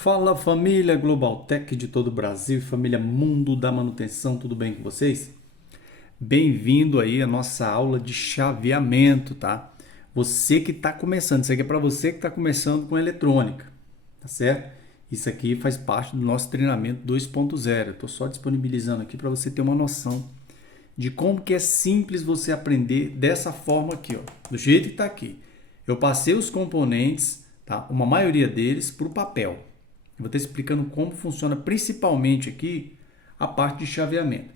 Fala família Global Tech de todo o Brasil, família Mundo da Manutenção, tudo bem com vocês? Bem-vindo aí à nossa aula de chaveamento, tá? Você que está começando, isso aqui é para você que está começando com eletrônica, tá certo? Isso aqui faz parte do nosso treinamento 2.0. Eu estou só disponibilizando aqui para você ter uma noção de como que é simples você aprender dessa forma aqui, ó, do jeito que está aqui. Eu passei os componentes, tá? Uma maioria deles para o papel. Eu vou estar explicando como funciona principalmente aqui a parte de chaveamento.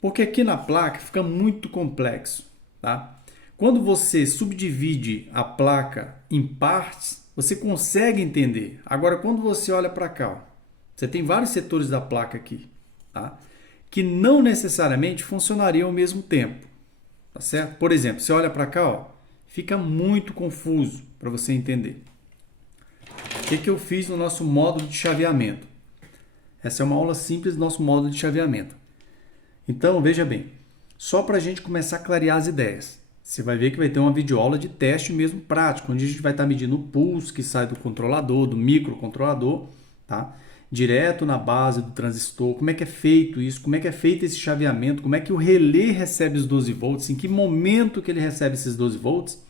Porque aqui na placa fica muito complexo, tá? Quando você subdivide a placa em partes, você consegue entender. Agora, quando você olha para cá, ó, você tem vários setores da placa aqui, tá? Que não necessariamente funcionariam ao mesmo tempo, tá certo? Por exemplo, você olha para cá, ó, fica muito confuso para você entender. O que eu fiz no nosso módulo de chaveamento? Essa é uma aula simples do nosso módulo de chaveamento. Então, veja bem, só para a gente começar a clarear as ideias. Você vai ver que vai ter uma videoaula de teste mesmo prático, onde a gente vai estar medindo o pulso que sai do controlador, do microcontrolador, tá? Direto na base do transistor, como é que é feito isso, como é que é feito esse chaveamento, como é que o relé recebe os 12 volts, em que momento que ele recebe esses 12 volts.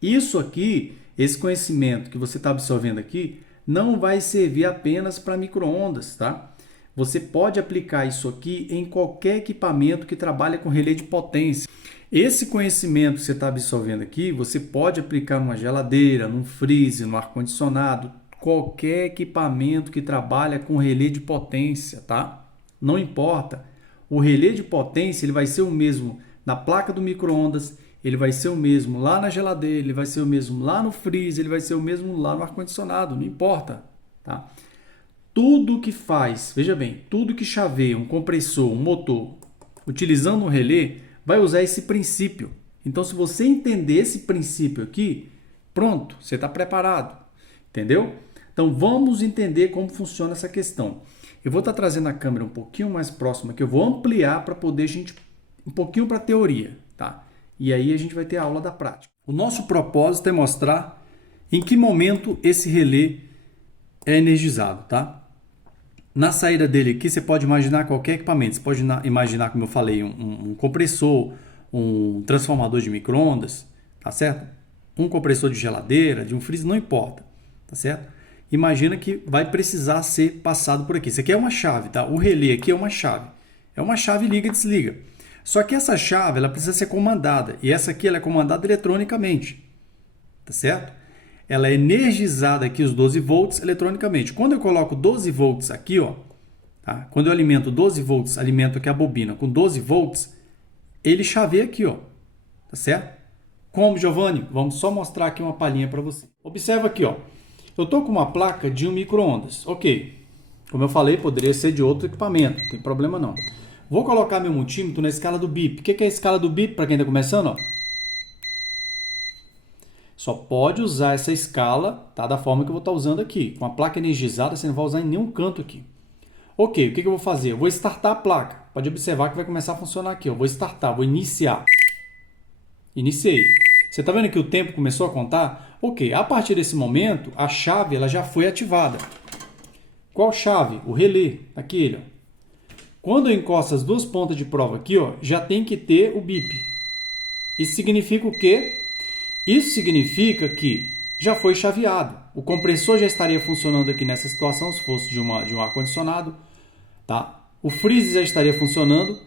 Isso aqui, esse conhecimento que você está absorvendo aqui, não vai servir apenas para micro-ondas, tá? Você pode aplicar isso aqui em qualquer equipamento que trabalha com relé de potência. Esse conhecimento que você está absorvendo aqui, você pode aplicar numa geladeira, num freezer, no ar-condicionado, qualquer equipamento que trabalha com relé de potência, tá? Não importa. O relé de potência ele vai ser o mesmo na placa do micro-ondas, ele vai ser o mesmo lá na geladeira, ele vai ser o mesmo lá no freezer, ele vai ser o mesmo lá no ar-condicionado, não importa, tá? Tudo que faz, veja bem, tudo que chaveia um compressor, um motor, utilizando um relé, vai usar esse princípio. Então, se você entender esse princípio aqui, pronto, você está preparado, entendeu? Então, vamos entender como funciona essa questão. Eu vou estar trazendo a câmera um pouquinho mais próxima, que eu vou ampliar para poder a gente um pouquinho para a teoria, tá? E aí a gente vai ter a aula da prática. O nosso propósito é mostrar em que momento esse relé é energizado, tá? Na saída dele aqui, você pode imaginar qualquer equipamento. Você pode imaginar, como eu falei, um compressor, um transformador de micro-ondas, tá certo? Um compressor de geladeira, de um freezer, não importa, tá certo? Imagina que vai precisar ser passado por aqui. Isso aqui é uma chave, tá? O relé aqui é uma chave. É uma chave liga e desliga. Só que essa chave ela precisa ser comandada. E essa aqui ela é comandada eletronicamente, tá certo? Ela é energizada aqui, os 12 volts, eletronicamente. Quando eu coloco 12 volts aqui, ó, tá? Quando eu alimento 12 volts, alimento aqui a bobina com 12 volts, ele chaveia aqui, ó, tá certo? Como, Giovanni? Vamos só mostrar aqui uma palhinha para você. Observa aqui, ó. Eu estou com uma placa de um micro-ondas. Ok. Como eu falei, poderia ser de outro equipamento, não tem problema não. Vou colocar meu multímetro na escala do BIP. O que é a escala do BIP para quem está começando? Ó? Só pode usar essa escala, tá, da forma que eu vou estar usando aqui. Com a placa energizada, você não vai usar em nenhum canto aqui. Ok, o que eu vou fazer? Eu vou startar a placa. Pode observar que vai começar a funcionar aqui. Eu vou startar, vou iniciar. Iniciei. Você está vendo que o tempo começou a contar? Ok, a partir desse momento, a chave ela já foi ativada. Qual chave? O relé, aquele, ó. Quando eu encosto as duas pontas de prova aqui, ó, já tem que ter o bip. Isso significa o quê? Isso significa que já foi chaveado. O compressor já estaria funcionando aqui nessa situação, se fosse de um ar-condicionado. Tá? O freezer já estaria funcionando.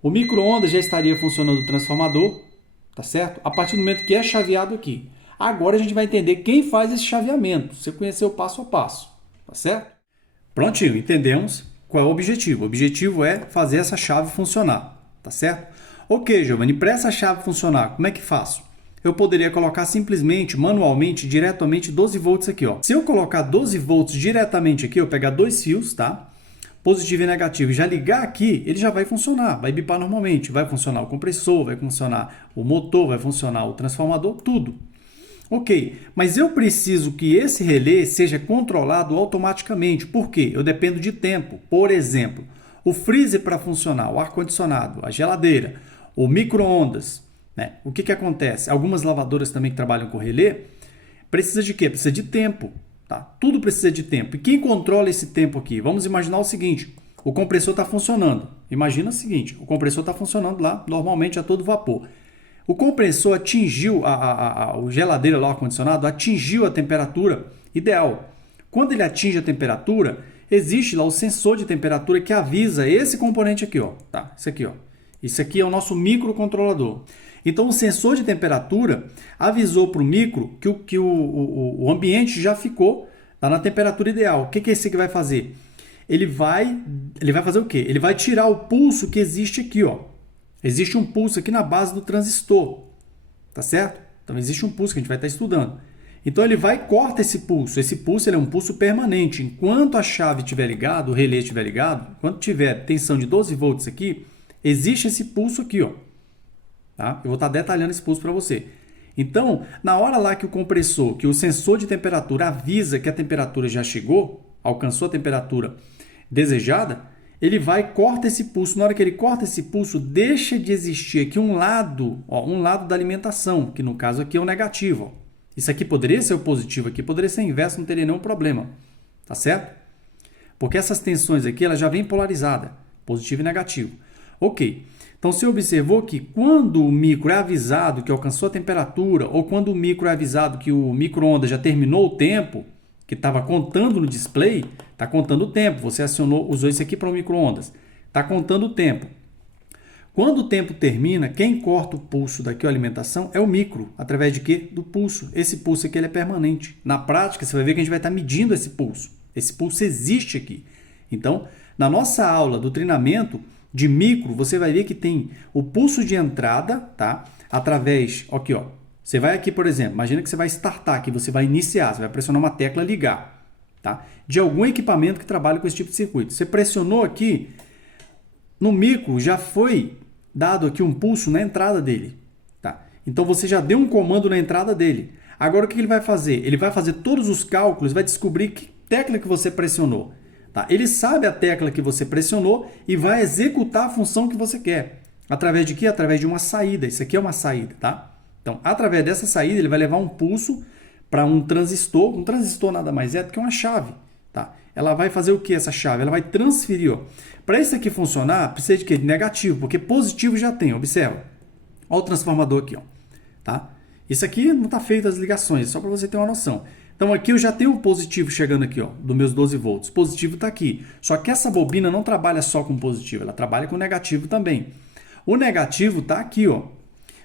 O micro-ondas já estaria funcionando o transformador. Tá certo? A partir do momento que é chaveado aqui. Agora a gente vai entender quem faz esse chaveamento. Você conheceu o passo a passo. Tá certo? Prontinho, entendemos qual é o objetivo. O objetivo é fazer essa chave funcionar. Tá certo? Ok, Giovanni, para essa chave funcionar, como é que faço? Eu poderia colocar simplesmente, manualmente, diretamente 12 volts aqui, ó. Se eu colocar 12 volts diretamente aqui, eu pegar dois fios, tá? Positivo e negativo, e já ligar aqui, ele já vai funcionar, vai bipar normalmente. Vai funcionar o compressor, vai funcionar o motor, vai funcionar o transformador, tudo. Ok, mas eu preciso que esse relé seja controlado automaticamente. Por quê? Eu dependo de tempo. Por exemplo, o freezer para funcionar, o ar-condicionado, a geladeira, o micro-ondas, né? O que acontece? Algumas lavadoras também que trabalham com relé, precisa de quê? Precisa de tempo. Tá? Tudo precisa de tempo. E quem controla esse tempo aqui? Vamos imaginar o seguinte, o compressor está funcionando. Imagina o seguinte, o compressor está funcionando lá, normalmente a todo vapor. O compressor atingiu, o geladeira lá, o ar-condicionado, atingiu a temperatura ideal. Quando ele atinge a temperatura, existe lá o sensor de temperatura que avisa esse componente aqui, ó, tá? Isso aqui, ó. Isso aqui é o nosso microcontrolador. Então, o sensor de temperatura avisou para o micro que o ambiente já ficou tá na temperatura ideal. O que esse aqui vai fazer? Ele vai fazer o quê? Ele vai tirar o pulso que existe aqui, ó. Existe um pulso aqui na base do transistor, tá certo? Então, existe um pulso que a gente vai estar estudando. Então, ele vai e corta esse pulso. Esse pulso ele é um pulso permanente. Enquanto a chave estiver ligada, o relé estiver ligado, enquanto tiver tensão de 12 volts aqui, existe esse pulso aqui, ó. Tá? Eu vou estar detalhando esse pulso para você. Então, na hora lá que o compressor, que o sensor de temperatura avisa que a temperatura já chegou, alcançou a temperatura desejada, ele vai e corta esse pulso. Na hora que ele corta esse pulso, deixa de existir aqui um lado da alimentação, que no caso aqui é o negativo. Ó. Isso aqui poderia ser o positivo, aqui poderia ser o inverso, não teria nenhum problema. Tá certo? Porque essas tensões aqui elas já vêm polarizadas, positivo e negativo. Ok. Então, você observou que quando o micro é avisado que alcançou a temperatura, ou quando o micro é avisado que o micro-ondas já terminou o tempo, que estava contando no display, está contando o tempo. Você usou isso aqui para o micro-ondas. Está contando o tempo. Quando o tempo termina, quem corta o pulso daqui, a alimentação, é o micro. Através de quê? Do pulso. Esse pulso aqui ele é permanente. Na prática, você vai ver que a gente vai estar medindo esse pulso. Esse pulso existe aqui. Então, na nossa aula do treinamento de micro, você vai ver que tem o pulso de entrada, tá? Através, aqui, ó. Você vai aqui, por exemplo, imagina que você vai startar aqui, você vai iniciar, você vai pressionar uma tecla ligar, tá? De algum equipamento que trabalha com esse tipo de circuito. Você pressionou aqui, no micro já foi dado aqui um pulso na entrada dele, tá? Então você já deu um comando na entrada dele. Agora o que ele vai fazer? Ele vai fazer todos os cálculos, vai descobrir que tecla que você pressionou. Tá? Ele sabe a tecla que você pressionou e vai executar a função que você quer. Através de quê? Através de uma saída. Isso aqui é uma saída, tá? Então, através dessa saída, ele vai levar um pulso para um transistor. Um transistor nada mais é do que uma chave, tá? Ela vai fazer o que essa chave? Ela vai transferir, ó. Para isso aqui funcionar, precisa de quê? De negativo, porque positivo já tem, observa. Olha o transformador aqui, ó. Tá? Isso aqui não está feito as ligações, só para você ter uma noção. Então aqui eu já tenho um positivo chegando aqui, ó, dos meus 12 volts. Positivo está aqui. Só que essa bobina não trabalha só com positivo, ela trabalha com negativo também. O negativo está aqui, ó.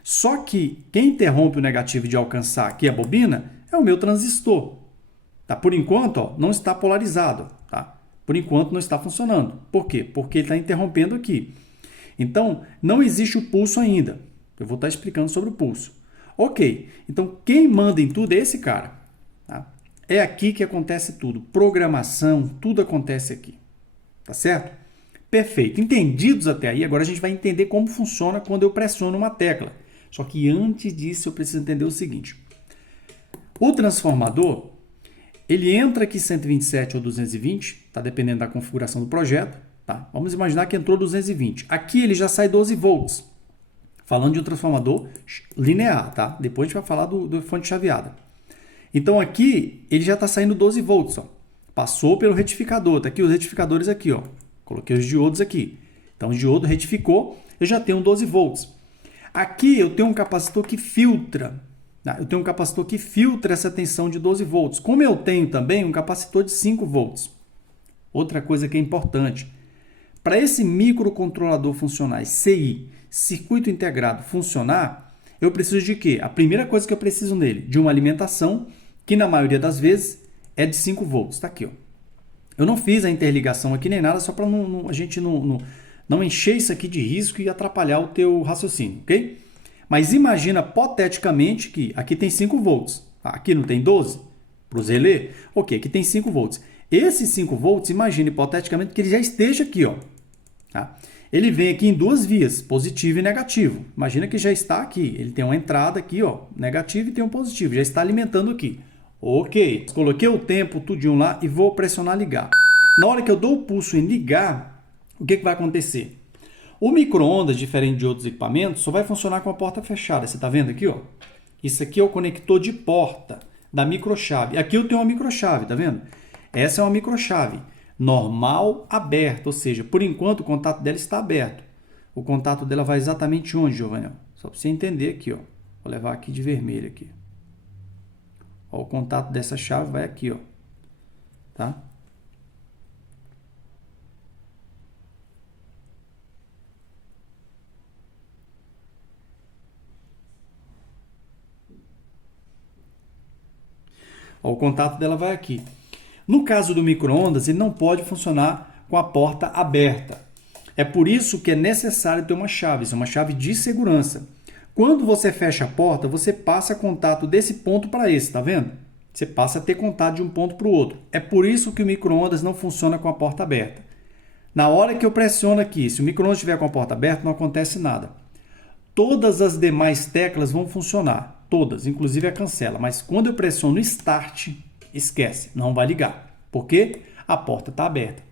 Só que quem interrompe o negativo de alcançar aqui a bobina é o meu transistor. Tá? Por enquanto, ó, não está polarizado. Tá? Por enquanto não está funcionando. Por quê? Porque ele está interrompendo aqui. Então, não existe o pulso ainda. Eu vou estar explicando sobre o pulso. Ok, então quem manda em tudo é esse cara. Tá? É aqui que acontece tudo. Programação, tudo acontece aqui. Tá certo? Perfeito. Entendidos até aí, agora a gente vai entender como funciona quando eu pressiono uma tecla. Só que antes disso eu preciso entender o seguinte. O transformador, ele entra aqui 127 ou 220, tá? Dependendo da configuração do projeto. Tá? Vamos imaginar que entrou 220. Aqui ele já sai 12 volts. Falando de um transformador linear, tá? Depois a gente vai falar do fonte chaveada. Então aqui ele já está saindo 12 volts, ó. Passou pelo retificador, tá aqui os retificadores aqui, ó. Coloquei os diodos aqui. Então o diodo retificou, eu já tenho 12 volts. Aqui eu tenho um capacitor que filtra, tá? Eu tenho um capacitor que filtra essa tensão de 12 volts. Como eu tenho também um capacitor de 5 volts. Outra coisa que é importante, para esse microcontrolador funcionar, CI, circuito integrado, funcionar, eu preciso de quê? A primeira coisa que eu preciso nele, de uma alimentação que na maioria das vezes é de 5 volts. Está aqui, ó. Eu não fiz a interligação aqui nem nada, só para a gente não encher isso aqui de risco e atrapalhar o teu raciocínio, ok? Mas imagina hipoteticamente que aqui tem 5 volts, aqui não tem 12 para os relés? Ok, aqui tem 5 volts. Esses 5 volts, imagina hipoteticamente que ele já esteja aqui, ó. Tá? Ele vem aqui em duas vias, positivo e negativo. Imagina que já está aqui. Ele tem uma entrada aqui, ó, negativo e tem um positivo. Já está alimentando aqui. Ok. Coloquei o tempo tudinho lá e vou pressionar ligar. Na hora que eu dou o pulso em ligar, o que vai acontecer? O micro-ondas, diferente de outros equipamentos, só vai funcionar com a porta fechada. Você está vendo aqui, ó? Isso aqui é o conector de porta. da microchave. Aqui eu tenho uma microchave, tá vendo? Essa é uma microchave normal aberta, ou seja, por enquanto o contato dela está aberto. O contato dela vai exatamente onde, Giovanni? Só para você entender aqui, ó. Vou levar aqui de vermelho aqui. Ó, o contato dessa chave vai aqui, ó. Tá? Ó, o contato dela vai aqui. No caso do micro-ondas, ele não pode funcionar com a porta aberta. É por isso que é necessário ter uma chave, isso é uma chave de segurança. Quando você fecha a porta, você passa contato desse ponto para esse, tá vendo? Você passa a ter contato de um ponto para o outro. É por isso que o micro-ondas não funciona com a porta aberta. Na hora que eu pressiono aqui, se o micro-ondas estiver com a porta aberta, não acontece nada. Todas as demais teclas vão funcionar, todas, inclusive a cancela. Mas quando eu pressiono Start, esquece, não vai ligar, porque a porta está aberta.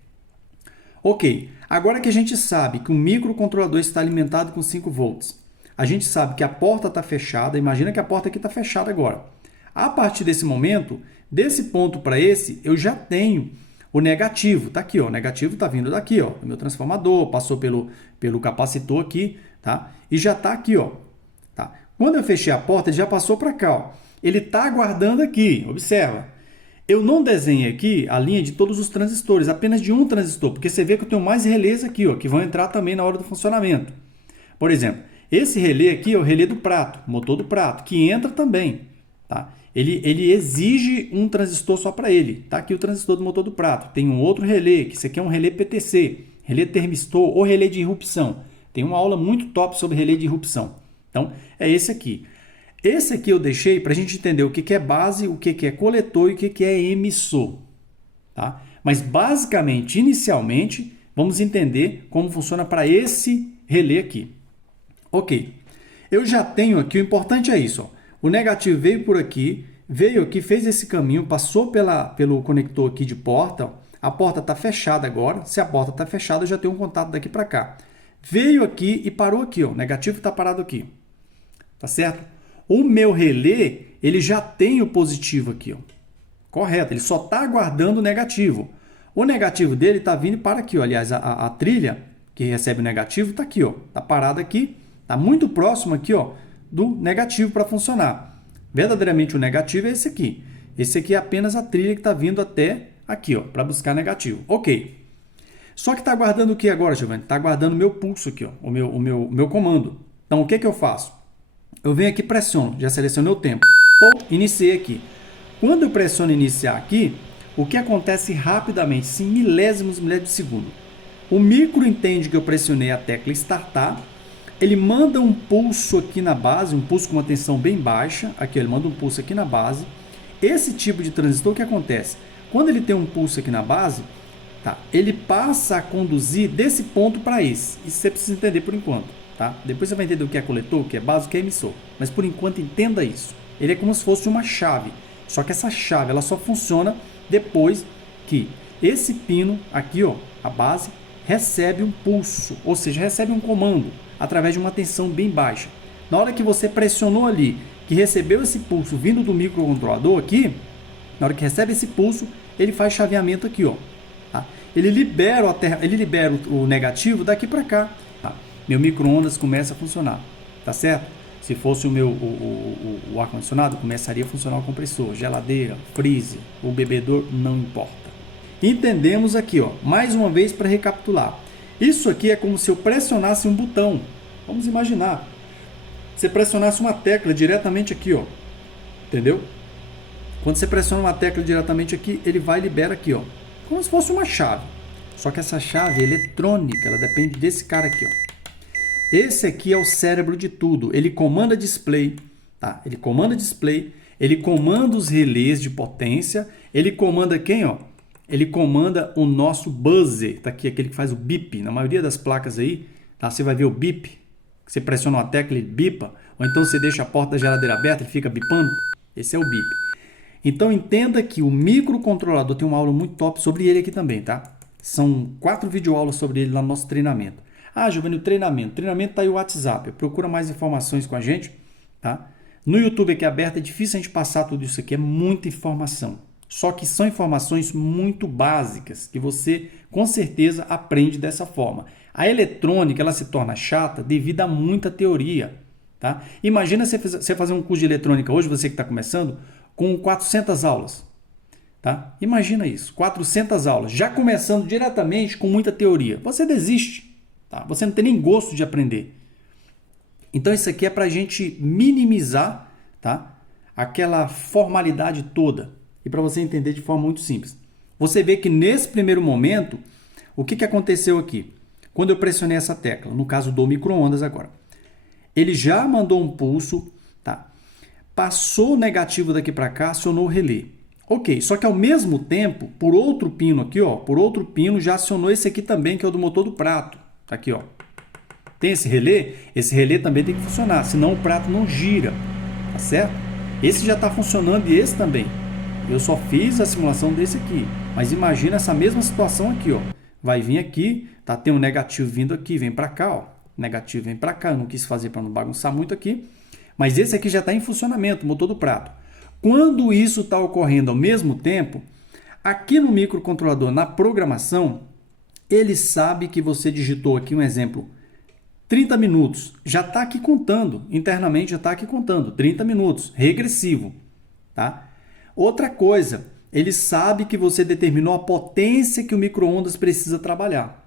Ok, agora que a gente sabe que o microcontrolador está alimentado com 5 volts, a gente sabe que a porta está fechada, imagina que a porta aqui está fechada agora. A partir desse momento, desse ponto para esse, eu já tenho o negativo, tá aqui, ó, o negativo está vindo daqui, ó, do meu transformador, passou pelo capacitor aqui, tá? E já está aqui, ó, tá? Quando eu fechei a porta, ele já passou para cá, ó. Ele está aguardando aqui, observa. Eu não desenhei aqui a linha de todos os transistores, apenas de um transistor, porque você vê que eu tenho mais relés aqui, ó, que vão entrar também na hora do funcionamento. Por exemplo, esse relé aqui é o relé do prato, motor do prato, que entra também, tá? Ele exige um transistor só para ele. Tá aqui o transistor do motor do prato. Tem um outro relé, que esse aqui é um relé PTC, relé termistor ou relé de irrupção. Tem uma aula muito top sobre relé de irrupção. Então, é esse aqui. Esse aqui eu deixei para a gente entender o que é base, o que é coletor e o que é emissor. Tá? Mas, basicamente, inicialmente, vamos entender como funciona para esse relé aqui. Ok. Eu já tenho aqui, o importante é isso, ó. O negativo veio por aqui, veio aqui, fez esse caminho, passou pelo conector aqui de porta. Ó. A porta está fechada agora. Se a porta está fechada, eu já tenho um contato daqui para cá. Veio aqui e parou aqui. Ó. O negativo está parado aqui. Tá certo? O meu relé, ele já tem o positivo aqui. Ó. Correto, ele só está aguardando o negativo. O negativo dele está vindo para aqui. Ó. Aliás, a trilha que recebe o negativo está aqui. Está parada aqui. Está muito próximo aqui, ó, do negativo para funcionar. Verdadeiramente o negativo é esse aqui. Esse aqui é apenas a trilha que está vindo até aqui, ó, para buscar negativo. Ok. Só que está aguardando o que agora, Giovanni? Está aguardando o meu pulso aqui, ó, o meu comando. Então, o que eu faço? Eu venho aqui e pressiono. Já selecionei o tempo. Iniciei aqui. Quando eu pressiono iniciar aqui, o que acontece rapidamente, em milésimos de segundo? O micro entende que eu pressionei a tecla startar. Ele manda um pulso aqui na base, um pulso com uma tensão bem baixa. Aqui ele manda um pulso aqui na base. Esse tipo de transistor, o que acontece? Quando ele tem um pulso aqui na base, tá, ele passa a conduzir desse ponto para esse. Isso você precisa entender por enquanto. Tá? Depois você vai entender o que é coletor, o que é base, o que é emissor. Mas por enquanto entenda isso. Ele é como se fosse uma chave. Só que essa chave ela só funciona depois que esse pino aqui, ó, a base, recebe um pulso. Ou seja, recebe um comando através de uma tensão bem baixa. Na hora que você pressionou ali, que recebeu esse pulso vindo do microcontrolador aqui, na hora que recebe esse pulso, ele faz chaveamento aqui, ó. Tá? Ele libera o negativo daqui para cá. Tá? Meu micro-ondas começa a funcionar. Tá certo? Se fosse o ar-condicionado, começaria a funcionar o compressor, geladeira, freezer, o bebedor, não importa. Entendemos aqui, ó, mais uma vez para recapitular. Isso aqui é como se eu pressionasse um botão. Vamos imaginar. Você pressionasse uma tecla diretamente aqui, ó. Entendeu? Quando você pressiona uma tecla diretamente aqui, ele vai e libera aqui, ó. Como se fosse uma chave. Só que essa chave é eletrônica, ela depende desse cara aqui, ó. Esse aqui é o cérebro de tudo. Ele comanda display, tá? Ele comanda display, ele comanda os relés de potência, ele comanda quem, ó? Ele comanda o nosso buzzer, tá aqui, aquele que faz o bip. Na maioria das placas aí, tá? Você vai ver o bip, você pressiona uma tecla, ele bipa, ou então você deixa a porta da geladeira aberta, ele fica bipando. Esse é o bip. Então entenda que o microcontrolador tem uma aula muito top sobre ele aqui também, tá? São 4 videoaulas sobre ele lá no nosso treinamento. Ah, Giovanni, o treinamento. Treinamento tá aí o WhatsApp. Procura mais informações com a gente, tá? No YouTube aqui aberto é difícil a gente passar tudo isso aqui, é muita informação. Só que são informações muito básicas, que você com certeza aprende dessa forma. A eletrônica ela se torna chata devido a muita teoria. Tá? Imagina você fazer um curso de eletrônica hoje, você que está começando, com 400 aulas. Tá? Imagina isso, 400 aulas, já começando diretamente com muita teoria. Você desiste, tá? Você não tem nem gosto de aprender. Então isso aqui é para a gente minimizar, tá? Aquela formalidade toda e para você entender de forma muito simples. Você vê que nesse primeiro momento, o que aconteceu aqui? Quando eu pressionei essa tecla, no caso do micro-ondas agora, ele já mandou um pulso, tá? Passou o negativo daqui para cá, acionou o relé. Ok, só que ao mesmo tempo, por outro pino aqui, ó, por outro pino já acionou esse aqui também, que é o do motor do prato. Tá aqui, ó. Tem esse relé também tem que funcionar, senão o prato não gira, tá certo? Esse já está funcionando e esse também. Eu só fiz a simulação desse aqui, mas imagina essa mesma situação aqui, ó. Vai vir aqui, tá? Tem um negativo vindo aqui, vem para cá, ó. Negativo vem para cá, eu não quis fazer para não bagunçar muito aqui. Mas esse aqui já está em funcionamento, o motor do prato. Quando isso está ocorrendo ao mesmo tempo, aqui no microcontrolador, na programação, ele sabe que você digitou aqui um exemplo, 30 minutos, já está aqui contando, internamente já está aqui contando, 30 minutos, regressivo. Tá? Outra coisa, ele sabe que você determinou a potência que o micro-ondas precisa trabalhar.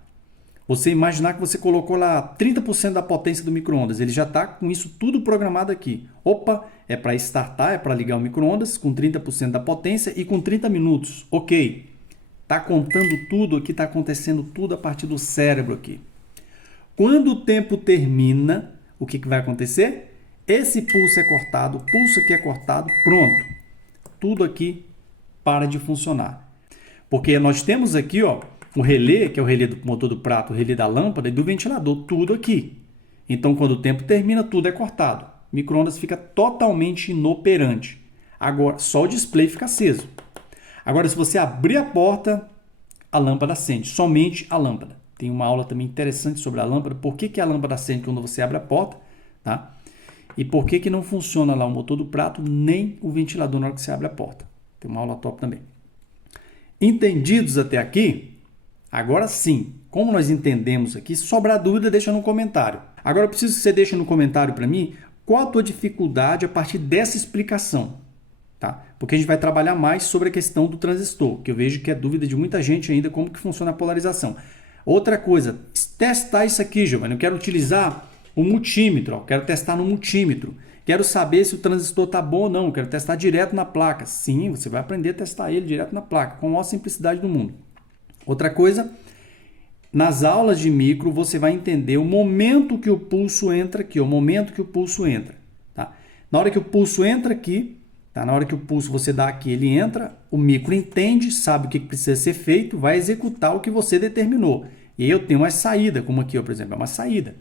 Você imaginar que você colocou lá 30% da potência do micro-ondas, ele já está com isso tudo programado aqui. Opa, é para startar, é para ligar o micro-ondas com 30% da potência e com 30 minutos. Ok, está contando tudo aqui, está acontecendo tudo a partir do cérebro aqui. Quando o tempo termina, o que vai acontecer? Esse pulso é cortado, o pulso aqui é cortado, pronto. Tudo aqui para de funcionar. Porque nós temos aqui, ó, o relé, que é o relé do motor do prato, o relé da lâmpada e do ventilador, tudo aqui. Então, quando o tempo termina, tudo é cortado. O micro-ondas fica totalmente inoperante. Agora, só o display fica aceso. Agora, se você abrir a porta, a lâmpada acende, somente a lâmpada. Tem uma aula também interessante sobre a lâmpada, por que a lâmpada acende quando você abre a porta, tá? E por que não funciona lá o motor do prato, nem o ventilador na hora que você abre a porta. Tem uma aula top também. Entendidos até aqui? Agora sim, como nós entendemos aqui, se sobrar dúvida, deixa no comentário. Agora eu preciso que você deixe no comentário para mim qual a tua dificuldade a partir dessa explicação, tá? Porque a gente vai trabalhar mais sobre a questão do transistor, que eu vejo que é dúvida de muita gente ainda como que funciona a polarização. Outra coisa, testar isso aqui, Giovanni, eu quero utilizar o multímetro, ó, quero testar no multímetro. Quero saber se o transistor está bom ou não, quero testar direto na placa. Sim, você vai aprender a testar ele direto na placa, com a maior simplicidade do mundo. Outra coisa, nas aulas de micro você vai entender o momento que o pulso entra aqui, o momento que o pulso entra. Tá? Na hora que o pulso entra aqui, tá? Na hora que o pulso você dá aqui, ele entra, o micro entende, sabe o que precisa ser feito, vai executar o que você determinou. E aí eu tenho uma saída, como aqui, ó, por exemplo, é uma saída.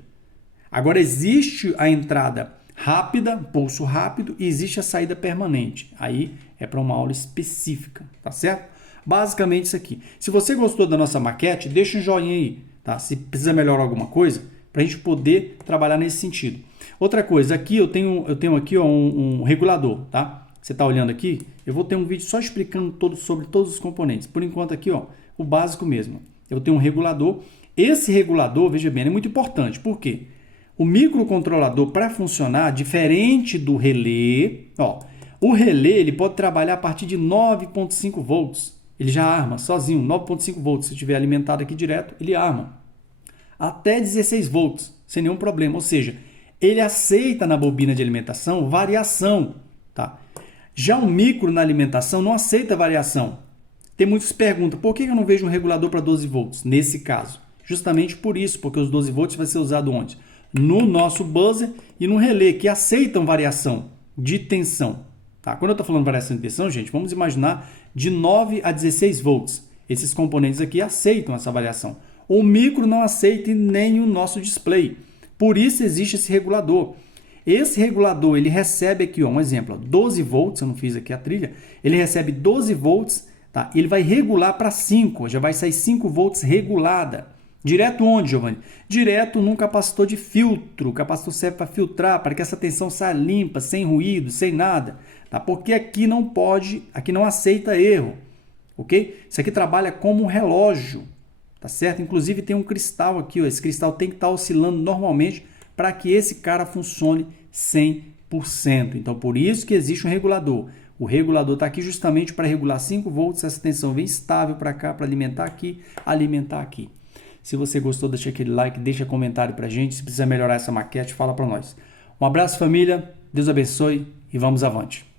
Agora existe a entrada rápida, pulso rápido, e existe a saída permanente. Aí é para uma aula específica, tá certo? Basicamente isso aqui. Se você gostou da nossa maquete, deixa um joinha aí, tá? Se precisa melhorar alguma coisa, para a gente poder trabalhar nesse sentido. Outra coisa, aqui eu tenho aqui ó, um regulador, tá? Você está olhando aqui, eu vou ter um vídeo só explicando sobre todos os componentes. Por enquanto aqui, ó, o básico mesmo. Eu tenho um regulador. Esse regulador, veja bem, é muito importante. Por quê? O microcontrolador, para funcionar, diferente do relé, ó, o relé ele pode trabalhar a partir de 9,5 volts. Ele já arma sozinho, 9,5 volts. Se estiver alimentado aqui direto, ele arma. Até 16 volts, sem nenhum problema. Ou seja, ele aceita na bobina de alimentação variação. Tá? Já o micro na alimentação não aceita variação. Tem muitos que perguntam, por que eu não vejo um regulador para 12 volts? Nesse caso, justamente por isso, porque os 12 volts vai ser usado onde? No nosso buzzer e no relé, que aceitam variação de tensão. Tá? Quando eu estou falando variação de tensão, gente, vamos imaginar de 9 a 16 volts. Esses componentes aqui aceitam essa variação. O micro não aceita e nem o nosso display. Por isso existe esse regulador. Esse regulador, ele recebe aqui, ó, um exemplo, ó, 12 volts, eu não fiz aqui a trilha, ele recebe 12 volts, tá? Ele vai regular para 5, já vai sair 5 volts regulada. Direto onde, Giovanni? Direto num capacitor de filtro. O capacitor serve para filtrar, para que essa tensão saia limpa, sem ruído, sem nada. Tá? Porque aqui não pode, aqui não aceita erro. Ok? Isso aqui trabalha como um relógio. Tá certo? Inclusive tem um cristal aqui. Ó. Esse cristal tem que estar oscilando normalmente para que esse cara funcione 100%. Então, por isso que existe um regulador. O regulador está aqui justamente para regular 5 volts. Essa tensão vem estável para cá, para alimentar aqui, alimentar aqui. Se você gostou, deixa aquele like, deixa comentário pra gente. Se precisa melhorar essa maquete, fala pra nós. Um abraço, família. Deus abençoe e vamos avante.